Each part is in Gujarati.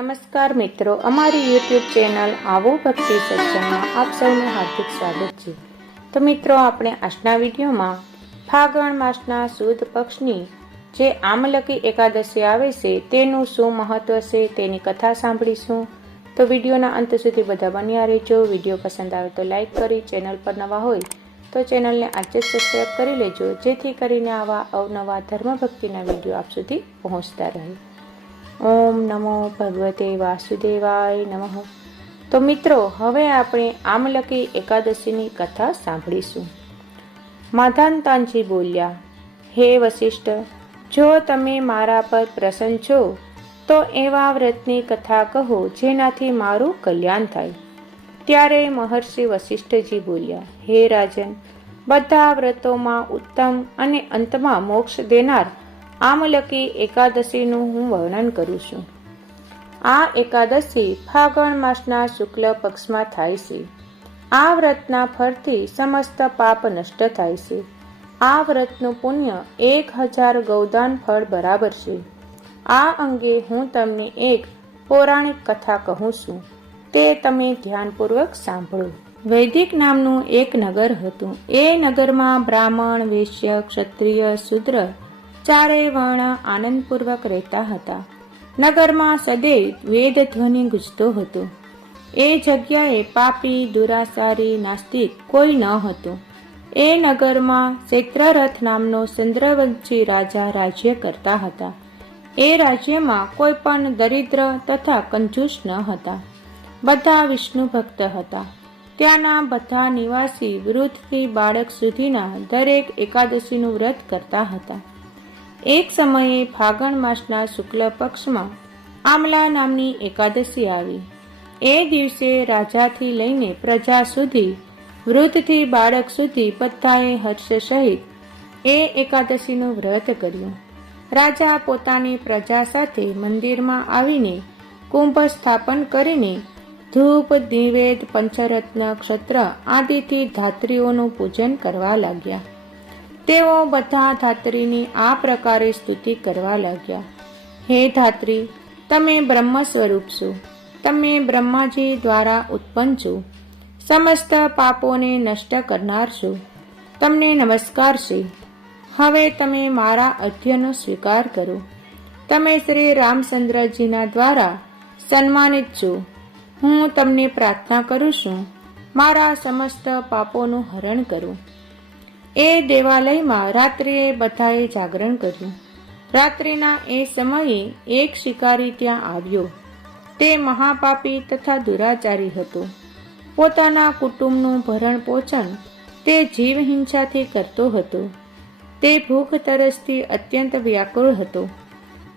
નમસ્કાર મિત્રો, અમારી યુટ્યુબ ચેનલ આવો ભક્તિ સત્સંગમાં આપ સૌનું હાર્દિક સ્વાગત છે. તો મિત્રો, આપણે આજના વિડીયોમાં ફાગણ માસના સુદ પક્ષની જે આમલકી એકાદશી આવે છે તેનું શું મહત્વ છે તેની કથા સાંભળીશું. તો વિડીયોના અંત સુધી બધા બન્યા રહેજો. વિડીયો પસંદ આવે તો લાઈક કરી, ચેનલ પર નવા હોય તો ચેનલને આજે જ સબસ્ક્રાઈબ કરી લેજો, જેથી કરીને આવા અવનવા ધર્મ ભક્તિના વિડીયો આપ સુધી પહોંચતા રહે. ઓમ નમો ભગવતે વાસુદેવાય નમઃ. તો મિત્રો, હવે આપણે આમલકી એકાદશીની કથા સાંભળીશું. માધાનતાનજી બોલ્યા, હે વશિષ્ઠ, જો તમે મારા પર પ્રસન્ન છો તો એવા વ્રતની કથા કહો જેનાથી મારું કલ્યાણ થાય. ત્યારે મહર્ષિ વશિષ્ઠજી બોલ્યા, હે રાજન, બધા વ્રતોમાં ઉત્તમ અને અંતમાં મોક્ષ દેનાર આમલકી એકાદશીનું હું વર્ણન કરું છું. આ એકાદશી ફાગણ માસના શુક્લ પક્ષમાં થાય છે. આ વ્રતના ફળથી સમસ્ત પાપ નષ્ટ થાય છે. આ વ્રતનું પુણ્ય 1000 ગૌદાન ફળ બરાબર છે. આ અંગે હું તમને એક પૌરાણિક કથા કહું છું, તે તમે ધ્યાનપૂર્વક સાંભળો. વૈદિક નામનું એક નગર હતું. એ નગરમાં બ્રાહ્મણ, વૈશ્ય, ક્ષત્રિય, શૂદ્ર ચારેય વર્ણ આનંદપૂર્વક રહેતા હતા. નગરમાં સદૈવ વેદ ધ્વનિ ગુંજતો હતો. એ જગ્યાએ પાપી, દુરાસારી, નાસ્તિક કોઈ ન હતું. એ નગરમાં ચૈત્રરથ નામનો ચંદ્રવંશી રાજા રાજ્ય કરતા હતા. એ રાજ્યમાં કોઈ પણ દરિદ્ર તથા કંજૂસ ન હતા. બધા વિષ્ણુ ભક્ત હતા. ત્યાંના બધા નિવાસી વૃદ્ધથી બાળક સુધીના દરેક એકાદશીનું વ્રત કરતા હતા. એક સમયે ફાગણ માસના શુક્લ પક્ષમાં આમલા નામની એકાદશી આવી. એ દિવસે રાજાથી લઈને પ્રજા સુધી, વૃદ્ધથી બાળક સુધી બધાએ હર્ષ સહિત એ એકાદશીનું વ્રત કર્યું. રાજા પોતાની પ્રજા સાથે મંદિરમાં આવીને કુંભ સ્થાપન કરીને ધૂપ, નિવેદ, પંચરત્ન, ક્ષત્ર આદિથી ધાત્રીઓનું પૂજન કરવા લાગ્યા. તેઓ બધા ધાત્રીની આ પ્રકારે સ્તુતિ કરવા લાગ્યા, હે ધાત્રી, તમે બ્રહ્મ સ્વરૂપ છો. તમે બ્રહ્માજી દ્વારા ઉત્પન્ન છો. સમસ્ત પાપોને નષ્ટ કરનાર છો. તમને નમસ્કાર છે. હવે તમે મારા અર્ઘ્યનો સ્વીકાર કરો. તમે શ્રી રામચંદ્રજીના દ્વારા સન્માનિત છો. હું તમને પ્રાર્થના કરું છું, મારા સમસ્ત પાપોનું હરણ કરો. એ દેવાલયમાં રાત્રિએ બધાએ જાગરણ કર્યું. રાત્રિના એ સમયે એક શિકારી ત્યાં આવ્યો. તે મહાપાપી તથા દુરાચારી હતો. પોતાના કુટુંબનું ભરણ પોષણ તે જીવહિંસાથી કરતો હતો. તે ભૂખ તરસથી અત્યંત વ્યાકુળ હતો.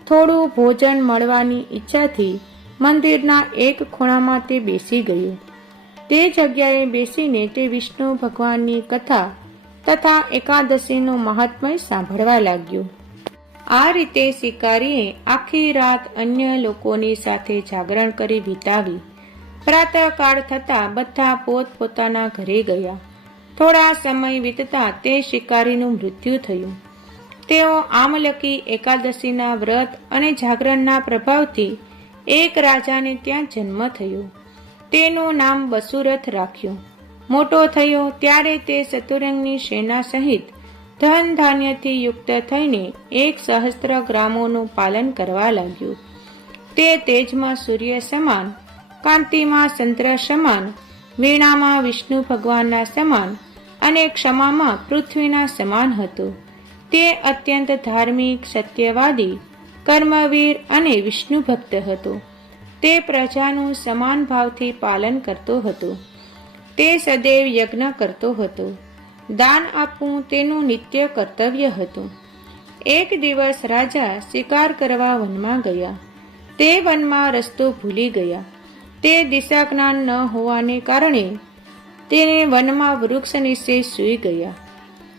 થોડું ભોજન મળવાની ઈચ્છાથી મંદિરના એક ખૂણામાં તે બેસી ગયો. તે જગ્યાએ બેસીને તે વિષ્ણુ ભગવાનની કથા તથા એકાદશીનું મહાત્મય સાંભળવા લાગ્યો. આ રીતે શિકારીએ આખી રાત અન્ય લોકોની સાથે જાગરણ કરી વિતાવી. પ્રાતઃકાળ થતાં બધા પોતપોતાના ઘરે ગયા. થોડા સમય વીતતા તે શિકારીનું મૃત્યુ થયું. તેઓ આમલકી એકાદશીના વ્રત અને જાગરણના પ્રભાવથી એક રાજાને ત્યાં જન્મ થયો. તેનું નામ બસુરથ રાખ્યું. મોટો થયો ત્યારે તે ચતુરંગની સેના સહિત ધન ધાન્યથી યુક્ત થઈને 1,000 ગ્રામોનું પાલન કરવા લાગ્યું. તે તેજમાં સૂર્ય સમાન, કાંતિમાં ચંદ્ર સમાન, વીણામાં વિષ્ણુ ભગવાનના સમાન અને ક્ષમામાં પૃથ્વીના સમાન હતો. તે અત્યંત ધાર્મિક, સત્યવાદી, કર્મવીર અને વિષ્ણુ ભક્ત હતો. તે પ્રજાનું સમાન ભાવથી પાલન કરતો હતો. તે સદૈવ યજ્ઞ કરતો હતો. દાન આપવું તેનું નિત્ય કર્તવ્ય હતું. એક દિવસ રાજા શિકાર કરવા વનમાં ગયા. તે વનમાં રસ્તો ભૂલી ગયા. તે દિશા જ્ઞાન ન હોવાને કારણે તેને વનમાં વૃક્ષ નીચે સૂઈ ગયા.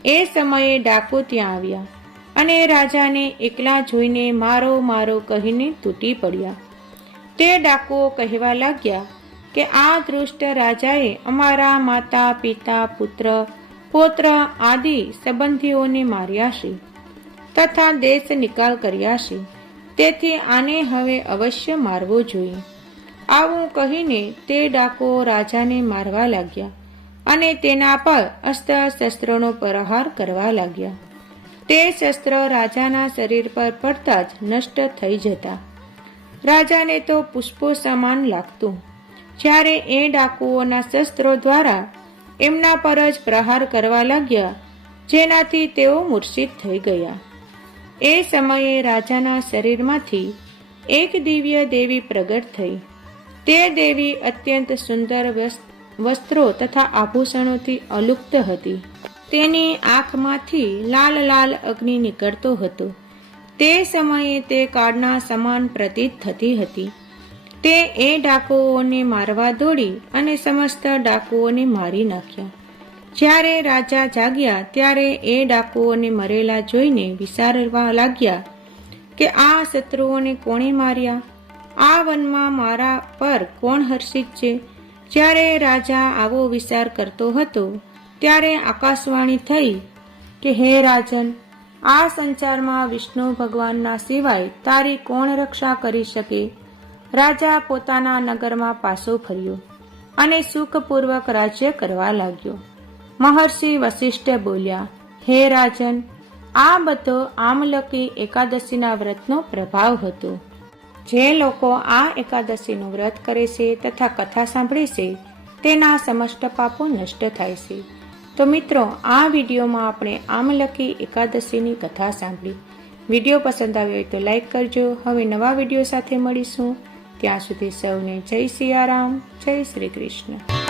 એ સમયે ડાકુ ત્યાં આવ્યા અને રાજાને એકલા જોઈને મારો મારો કહીને તૂટી પડ્યા. તે ડાકુઓ કહેવા લાગ્યા કે આ દુષ્ટ રાજાએ અમારા માતા, પિતા, પુત્ર, પૌત્ર આદિ સંબંધીઓને માર્યા છે તથા દેશ નિકાલ કર્યા છે. તેથી આને હવે અવશ્ય મારવો જોઈએ. આવું કહીને તે ડાકુઓ રાજાને મારવા લાગ્યા અને તેના પર અસ્ત્ર શસ્ત્રોનો પ્રહાર કરવા લાગ્યા. તે શસ્ત્ર રાજાના શરીર પર પડતા જ નષ્ટ થઈ જતા. રાજાને તો પુષ્પો સમાન લાગતું. જ્યારે એ ડાકુઓના શસ્ત્રો દ્વારા એમના પર જ પ્રહાર કરવા લાગ્યા, જેનાથી તેઓ મૂર્છિત થઈ ગયા. એ સમયે રાજાના શરીરમાંથી એક દિવ્ય દેવી પ્રગટ થઈ. તે દેવી અત્યંત સુંદર વસ્ત્રો તથા આભૂષણોથી અલુપ્ત હતી. તેની આંખમાંથી લાલ લાલ અગ્નિ નીકળતો હતો. તે સમયે તે કાળના સમાન પ્રતીત થતી હતી. તે એ ડાકુઓને મારવા દોડી અને સમસ્ત ડાકુઓને મારી નાખ્યા. જ્યારે રાજા જાગ્યા ત્યારે એ ડાકુઓને મરેલા જોઈને વિચારવા લાગ્યા કે આ શત્રુઓને કોણે માર્યા? આ વનમાં મારા પર કોણ હર્ષિત છે? જ્યારે રાજા આવો વિચાર કરતો હતો ત્યારે આકાશવાણી થઈ કે હે રાજન, આ સંસારમાં વિષ્ણુ ભગવાનના સિવાય તારી કોણ રક્ષા કરી શકે? રાજા પોતાના નગરમાં પાછો ફર્યો અને સુખપૂર્વક રાજ્ય કરવા લાગ્યો. મહર્ષિ વશિષ્ઠ બોલ્યા, હે રાજન, આ બધો આમલકી એકાદશીના વ્રતનો પ્રભાવ હતો. જે લોકો આ એકાદશીનું વ્રત કરે છે તથા કથા સાંભળે છે તેના સમસ્ત પાપો નષ્ટ થાય છે. તો મિત્રો, આ વિડીયોમાં આપણે આમલકી એકાદશીની કથા સાંભળી. વિડીયો પસંદ આવ્યો હોય તો લાઈક કરજો. હવે નવા વિડીયો સાથે મળીશું. ત્યાં સુધી સૌને જય સિયારામ, જય શ્રી કૃષ્ણ.